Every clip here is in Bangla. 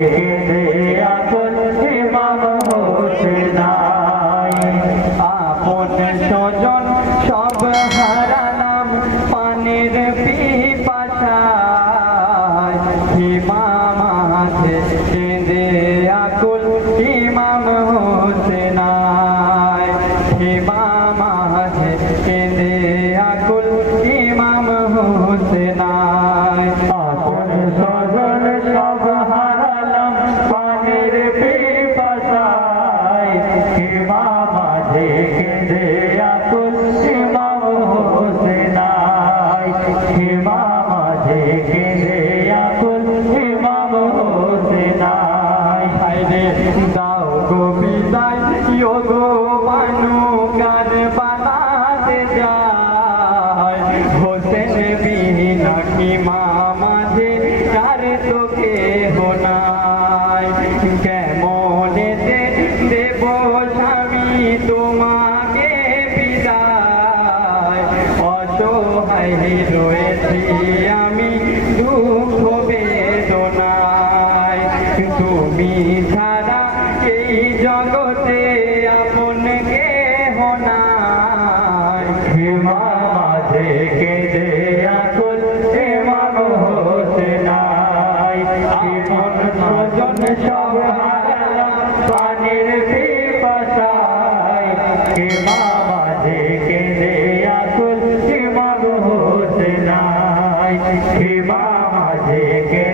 আপন ইমাম হোসেনাই আপন স্বজন সব जे के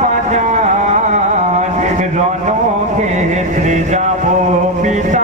পাজান রণক্ষেত্রে যাব পিতা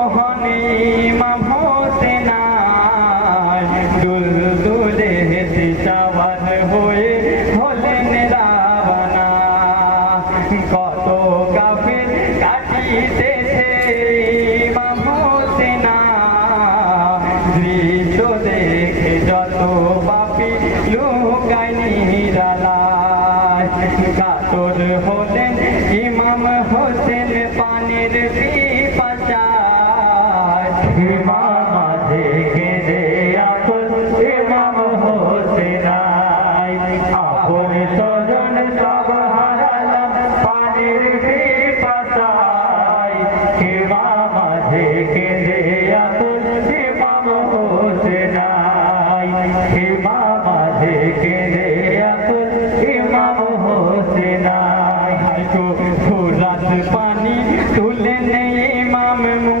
ইমাম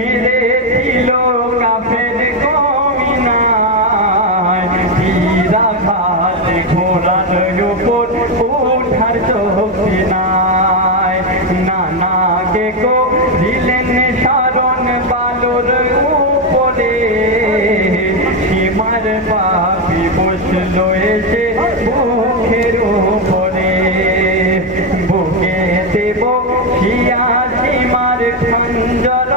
enjoy